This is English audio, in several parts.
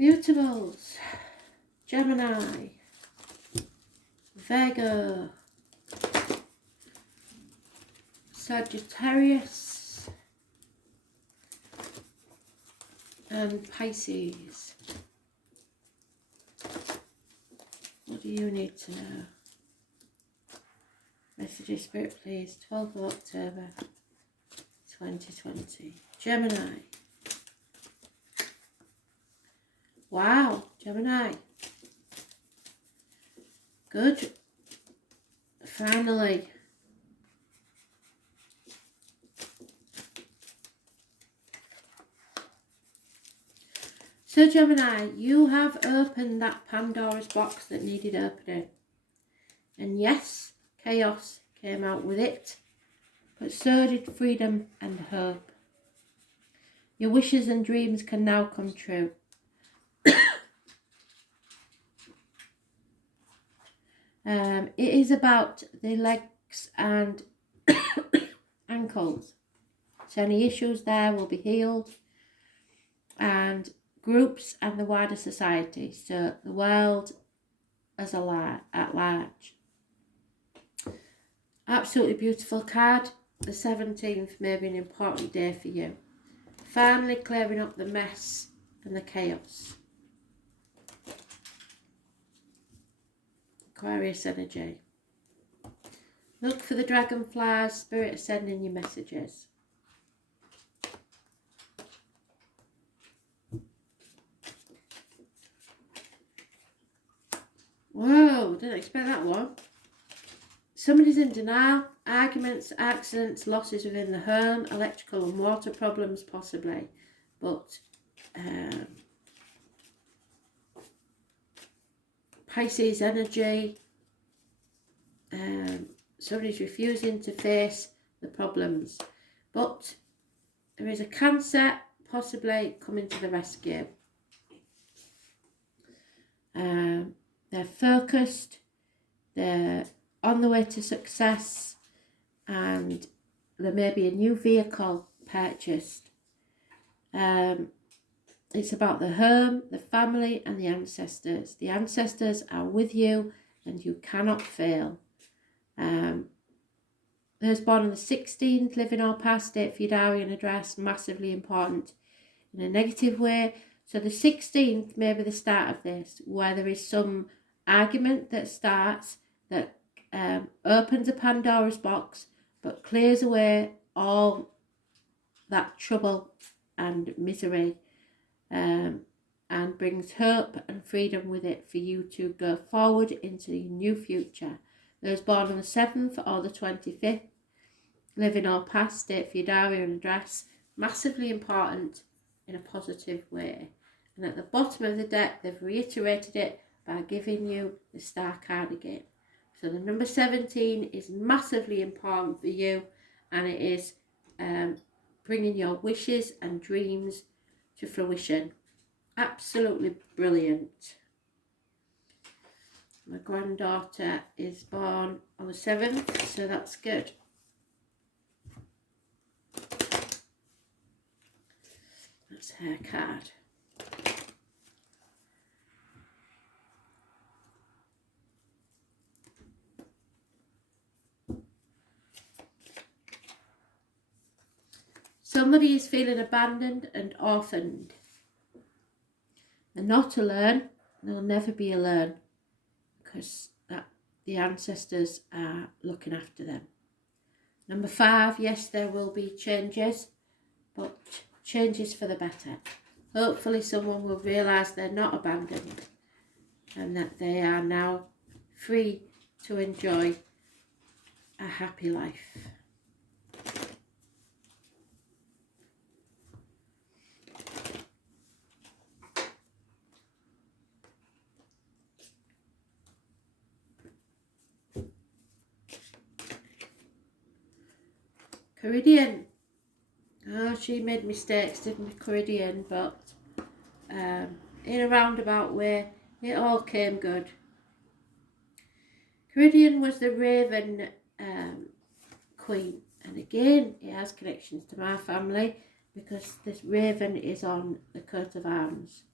Mutables, Gemini, Virgo, Sagittarius, and Pisces. What do you need to know? Messages, Spirit, please. 12th of October, 2020. Gemini. Wow, Gemini. Good. Finally. So Gemini, you have opened that Pandora's box that needed opening. And yes, chaos came out with it, but so did freedom and hope. Your wishes and dreams can now come true. It is about the legs and ankles. So any issues there will be healed. And groups and the wider society. So the world as at large. Absolutely beautiful card. The 17th may be an important day for you. Finally clearing up the mess and the chaos. Aquarius energy. Look for the dragonflies. Spirit is sending you messages. Whoa, didn't expect that one. Somebody's in denial. Arguments, accidents, losses within the home, electrical and water problems possibly. But Pisces energy. Somebody's refusing to face the problems. But there is a Cancer possibly coming to the rescue. They're focused, they're on the way to success, and there may be a new vehicle purchased. It's about the home, the family, and the ancestors. The ancestors are with you, and you cannot fail. Those born on the 16th, living or past, date for your diary and address, massively important in a negative way. So the 16th may be the start of this, where there is some argument that starts, that opens a Pandora's box, but clears away all that trouble and misery, and brings hope and freedom with it for you to go forward into your new future. Those born on the 7th or the 25th, living or past, date for your diary and address, massively important in a positive way. And at the bottom of the deck, they've reiterated it by giving you the Star card again. So the number 17 is massively important for you, and it is bringing your wishes and dreams to fruition. Absolutely brilliant. My granddaughter is born on the 7th, so that's good. That's her card. Somebody is feeling abandoned and orphaned. They're not alone. They'll never be alone, because the ancestors are looking after them. Number 5, yes, there will be changes, but changes for the better. Hopefully someone will realise they're not abandoned and that they are now free to enjoy a happy life. Caridian. Oh, she made mistakes, didn't Caridian, but in a roundabout way, it all came good. Caridian was the Raven queen, and again, it has connections to my family because this Raven is on the coat of arms.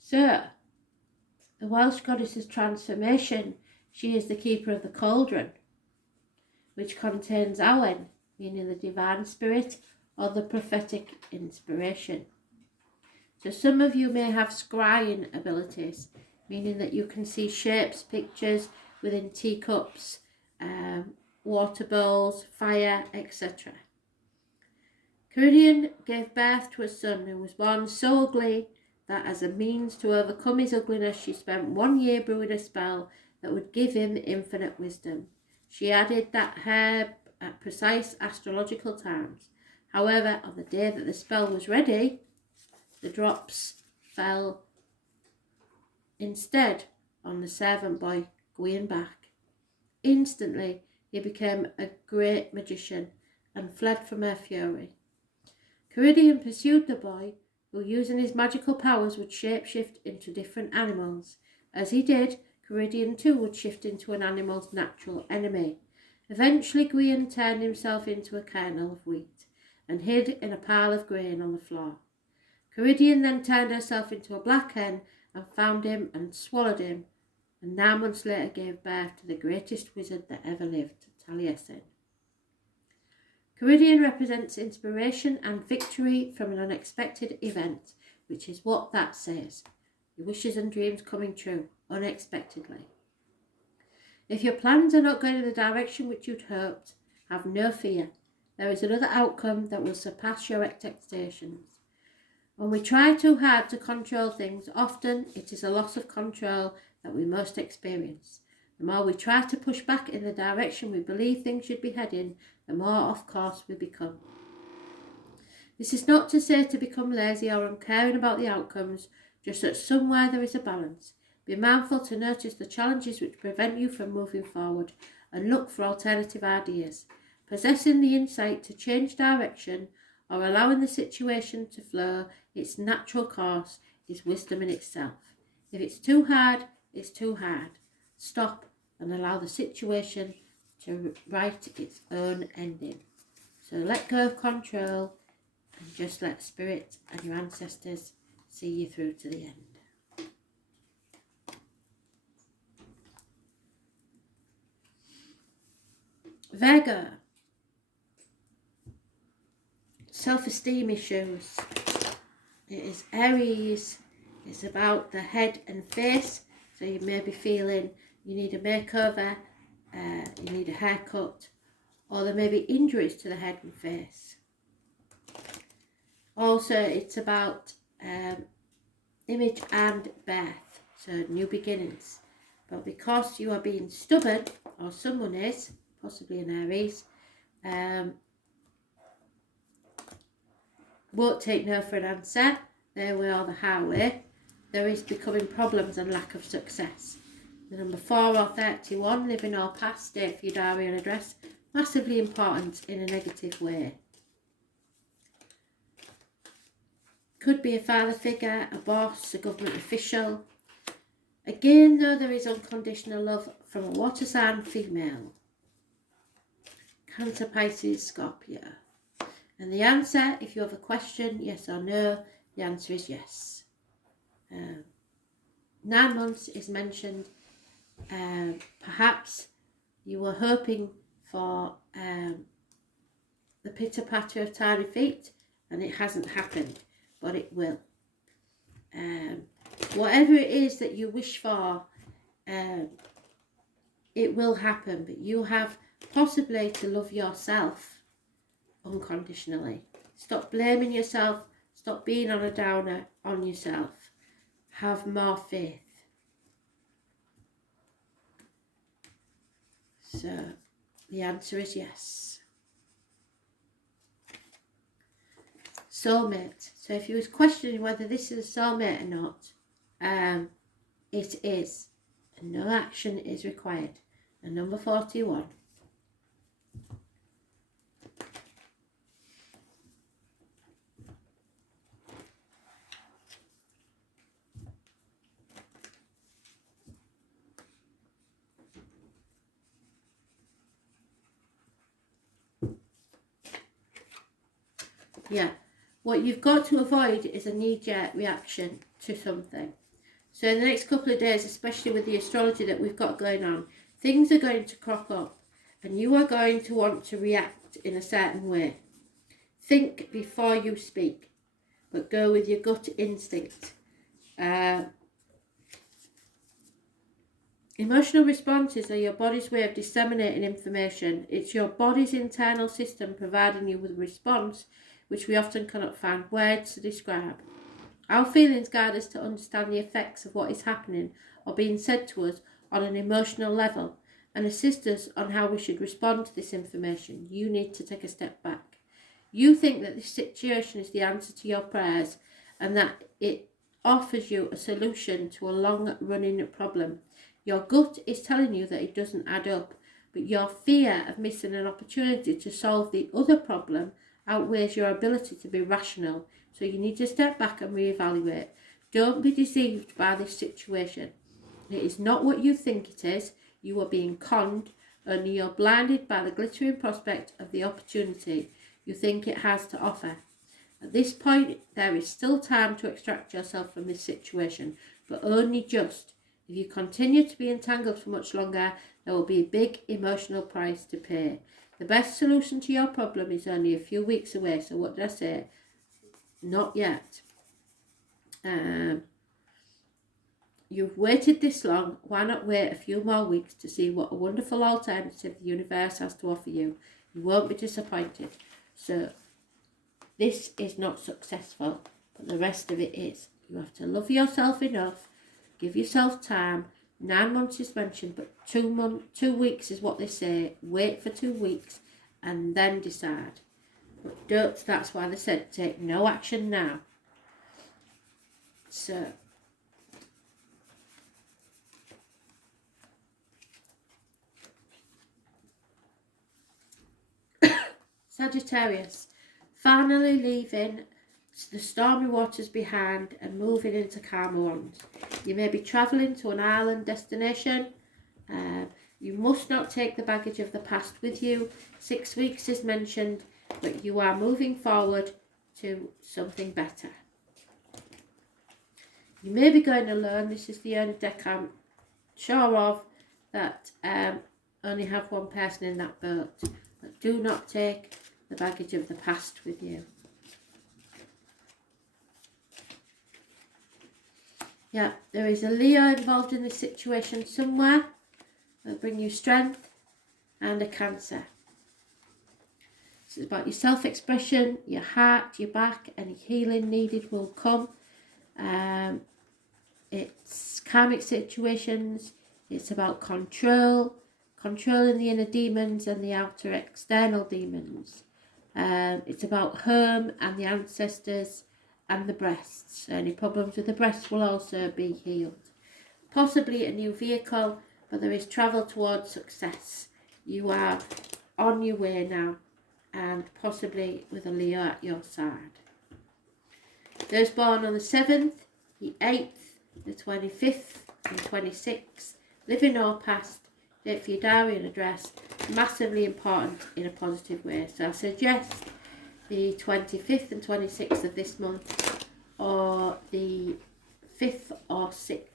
So, the Welsh goddess of transformation, she is the keeper of the cauldron, which contains Awen, meaning the divine spirit or the prophetic inspiration. So some of you may have scrying abilities, meaning that you can see shapes, pictures within teacups, water bowls, fire, etc. Caridian gave birth to a son who was born so ugly that as a means to overcome his ugliness, she spent 1 year brewing a spell that would give him infinite wisdom. She added that herb at precise astrological times. However, on the day that the spell was ready, the drops fell instead on the servant boy going back. Instantly, he became a great magician and fled from her fury. Caridian pursued the boy, who using his magical powers would shapeshift into different animals. As he did, Caridian too would shift into an animal's natural enemy. Eventually, Gwion turned himself into a kernel of wheat and hid in a pile of grain on the floor. Caridian then turned herself into a black hen and found him and swallowed him, and 9 months later gave birth to the greatest wizard that ever lived, Taliesin. Caridian represents inspiration and victory from an unexpected event, which is what that says. Your wishes and dreams coming true, unexpectedly. If your plans are not going in the direction which you'd hoped, have no fear. There is another outcome that will surpass your expectations. When we try too hard to control things, often it is a loss of control that we most experience. The more we try to push back in the direction we believe things should be heading, the more off course we become. This is not to say to become lazy or uncaring about the outcomes, just that somewhere there is a balance. Be mindful to notice the challenges which prevent you from moving forward and look for alternative ideas. Possessing the insight to change direction or allowing the situation to flow its natural course is wisdom in itself. If it's too hard, it's too hard. Stop and allow the situation to write its own ending. So let go of control and just let Spirit and your ancestors see you through to the end. Virgo. Self-esteem issues. It is Aries. It's about the head and face. So you may be feeling you need a makeover, you need a haircut, or there may be injuries to the head and face. Also, it's about image and birth, so new beginnings. But because you are being stubborn, or someone is, possibly an Aries, won't take no for an answer, their way or the highway, there is becoming problems and lack of success. The number 4 or 31, living or past, date for your diary and address, massively important in a negative way. Could be a father figure, a boss, a government official. Again, though, there is unconditional love from a water sign female. Cancer, Pisces, Scorpio. And the answer, if you have a question, yes or no, the answer is yes. 9 months is mentioned. Perhaps you were hoping for the pitter-patter of tiny feet and it hasn't happened, but it will. Whatever it is that you wish for, it will happen, but you have possibly to love yourself unconditionally. Stop blaming yourself. Stop being on a downer on yourself. Have more faith. So the answer is yes. Soulmate. So if you was questioning whether this is a soulmate or not, it is. And no action is required. And number 41. Yeah, what you've got to avoid is a knee-jerk reaction to something. So in the next couple of days, especially with the astrology that we've got going on, things are going to crop up and you are going to want to react in a certain way. Think before you speak, but go with your gut instinct. Emotional responses are your body's way of disseminating information. It's your body's internal system providing you with a response which we often cannot find words to describe. Our feelings guide us to understand the effects of what is happening or being said to us on an emotional level and assist us on how we should respond to this information. You need to take a step back. You think that this situation is the answer to your prayers and that it offers you a solution to a long-running problem. Your gut is telling you that it doesn't add up, but your fear of missing an opportunity to solve the other problem outweighs your ability to be rational. So you need to step back and reevaluate. Don't be deceived by this situation. It is not what you think it is. You are being conned, only you're blinded by the glittering prospect of the opportunity you think it has to offer. At this point, there is still time to extract yourself from this situation, but only just. If you continue to be entangled for much longer, there will be a big emotional price to pay. The best solution to your problem is only a few weeks away. So what did I say? Not yet. You've waited this long. Why not wait a few more weeks to see what a wonderful alternative the universe has to offer you? You won't be disappointed. So this is not successful, but the rest of it is. You have to love yourself enough. Give yourself time. 9 months is mentioned, but 2 weeks is what they say. Wait for 2 weeks and then decide. But don't, that's why they said take no action now. So, Sagittarius, finally leaving the stormy waters behind and moving into calmer ones. You may be travelling to an island destination. You must not take the baggage of the past with you. 6 weeks is mentioned, but you are moving forward to something better. You may be going alone. This is the only deck I'm sure of that only have one person in that boat. But do not take the baggage of the past with you. Yeah, there is a Leo involved in this situation somewhere. They'll bring you strength, and a Cancer. This is about your self-expression, your heart, your back. Any healing needed will come. It's karmic situations. It's about control, controlling the inner demons and the outer external demons. It's about home and the ancestors and the breasts. Any problems with the breasts will also be healed. Possibly a new vehicle, but there is travel towards success. You are on your way now, and possibly with a Leo at your side. Those born on the 7th, the 8th, the 25th and 26th, living or past, date for your diary and address, massively important in a positive way. So I suggest the 25th and 26th of this month, or the 5th or 6th,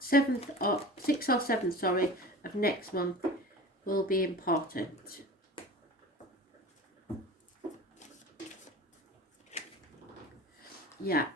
7th or 6th or 7th, sorry, of next month will be important. Yeah,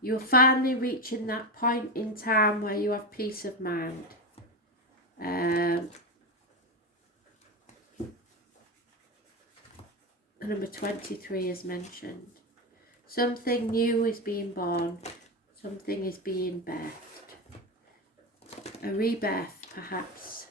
you're finally reaching that point in time where you have peace of mind. Number 23 is mentioned. Something new is being born. Something is being birthed. A rebirth, perhaps.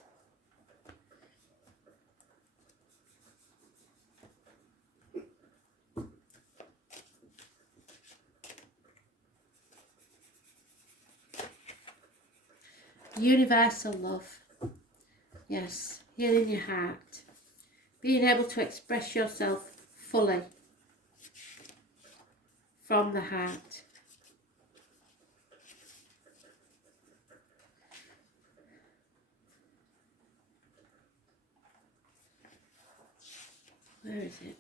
Universal love. Yes, healing your heart. Being able to express yourself fully from the heart. Where is it?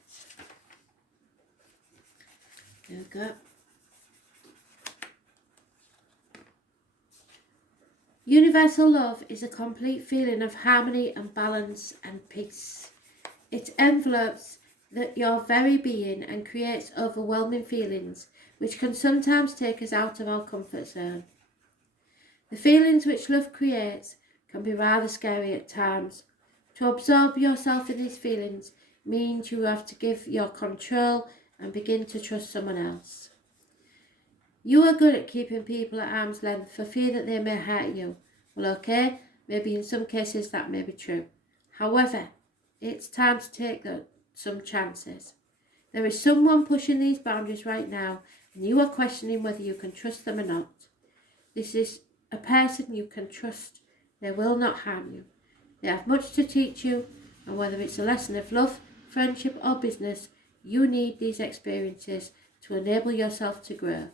There we go. Universal love is a complete feeling of harmony and balance and peace. It envelopes your very being and creates overwhelming feelings, which can sometimes take us out of our comfort zone. The feelings which love creates can be rather scary at times. To absorb yourself in these feelings means you have to give your control and begin to trust someone else. You are good at keeping people at arm's length for fear that they may hurt you. Well, okay, maybe in some cases that may be true. However, it's time to take some chances. There is someone pushing these boundaries right now, and you are questioning whether you can trust them or not. This is a person you can trust. They will not harm you. They have much to teach you, and whether it's a lesson of love, friendship, or business, you need these experiences to enable yourself to grow.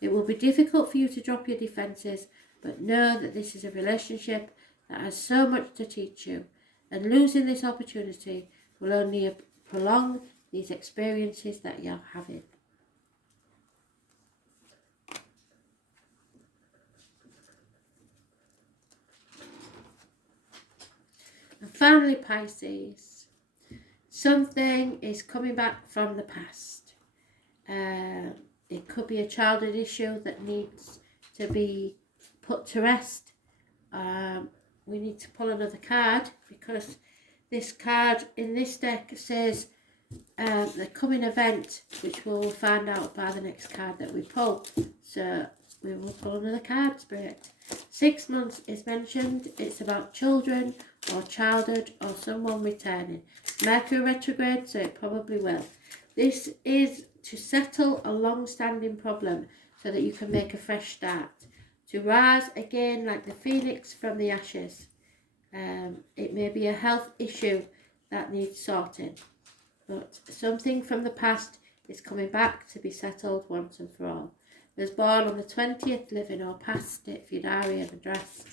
It will be difficult for you to drop your defences, but know that this is a relationship that has so much to teach you, and losing this opportunity will only prolong these experiences that you're having. And finally, Pisces, something is coming back from the past. It could be a childhood issue that needs to be put to rest. We need to pull another card because this card in this deck says the coming event, which we'll find out by the next card that we pull. So we will pull another card, Spirit. 6 months is mentioned. It's about children or childhood or someone returning. Mercury retrograde, so it probably will. This is to settle a long-standing problem so that you can make a fresh start. To rise again like the phoenix from the ashes. It may be a health issue that needs sorting, but something from the past is coming back to be settled once and for all. Was born on the 20th, living or past it for your diary and address.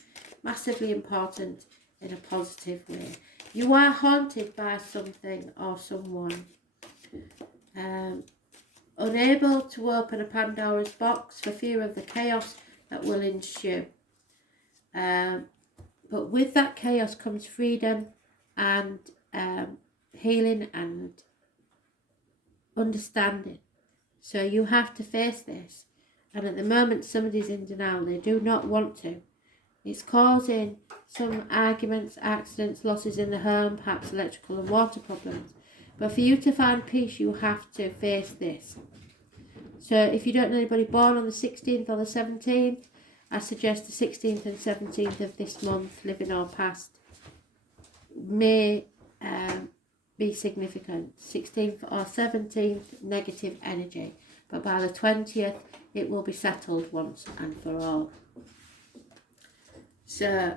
Massively important in a positive way. You are haunted by something or someone. Unable to open a Pandora's box for fear of the chaos that will ensue. But with that chaos comes freedom and healing and understanding. So you have to face this. And at the moment somebody's in denial. They do not want to. It's causing some arguments, accidents, losses in the home, perhaps electrical and water problems. But for you to find peace, you have to face this. So if you don't know anybody born on the 16th or the 17th, I suggest the 16th and 17th of this month, living or past, may be significant. 16th or 17th, negative energy. But by the 20th, it will be settled once and for all. So,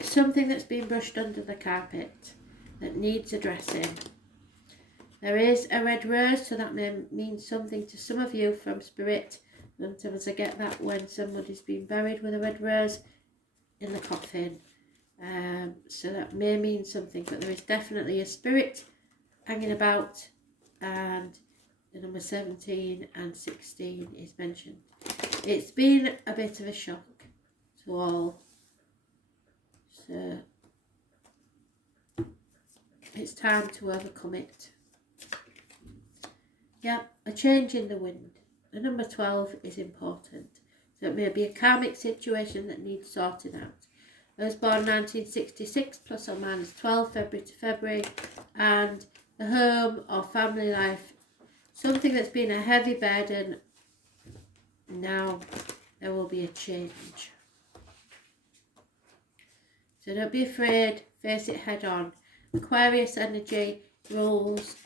something that's been brushed under the carpet that needs addressing. There is a red rose, so that may mean something to some of you from Spirit. Sometimes I get that when somebody's been buried with a red rose in the coffin. So that may mean something, but there is definitely a spirit hanging about, and the number 17 and 16 is mentioned. It's been a bit of a shock to all. So it's time to overcome it. Yep, a change in the wind. The number 12 is important. So it may be a karmic situation that needs sorting out. I was born 1966, plus or minus 12, February to February. And the home or family life, something that's been a heavy burden, now there will be a change. So don't be afraid, face it head on. Aquarius energy rules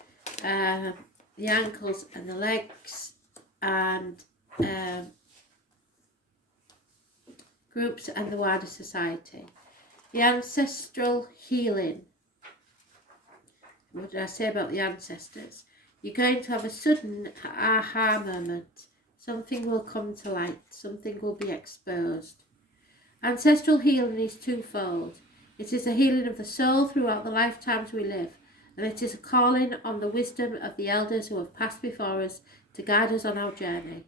the ankles and the legs, and groups and the wider society. The ancestral healing. What did I say about the ancestors? You're going to have a sudden aha moment. Something will come to light. Something will be exposed. Ancestral healing is twofold. It is a healing of the soul throughout the lifetimes we live, and it is a calling on the wisdom of the elders who have passed before us to guide us on our journey.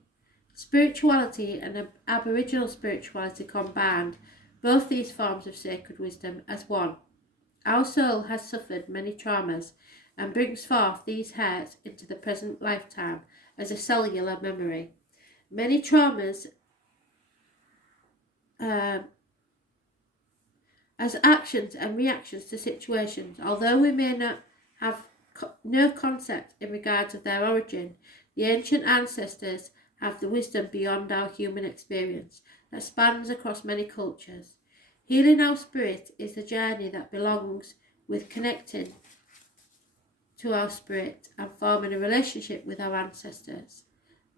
Spirituality and Aboriginal spirituality combined both these forms of sacred wisdom as one. Our soul has suffered many traumas and brings forth these hurts into the present lifetime as a cellular memory. Many traumas as actions and reactions to situations, although we may not have no concept in regards of their origin, the ancient ancestors have the wisdom beyond our human experience that spans across many cultures. Healing our spirit is the journey that belongs with connecting to our spirit and forming a relationship with our ancestors.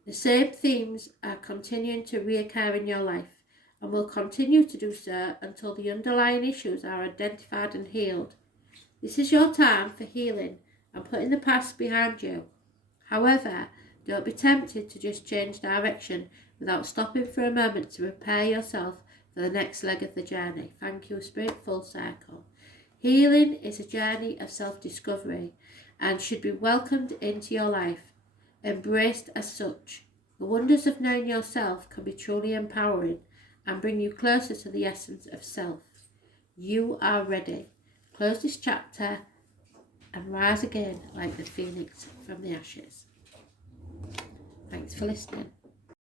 The same themes are continuing to reoccur in your life and will continue to do so until the underlying issues are identified and healed. This is your time for healing and putting the past behind you. However, don't be tempted to just change direction without stopping for a moment to prepare yourself for the next leg of the journey. Thank you, Spirit. Full circle. Healing is a journey of self-discovery and should be welcomed into your life, embraced as such. The wonders of knowing yourself can be truly empowering and bring you closer to the essence of self. You are ready. Close this chapter and rise again like the phoenix from the ashes. Thanks for listening.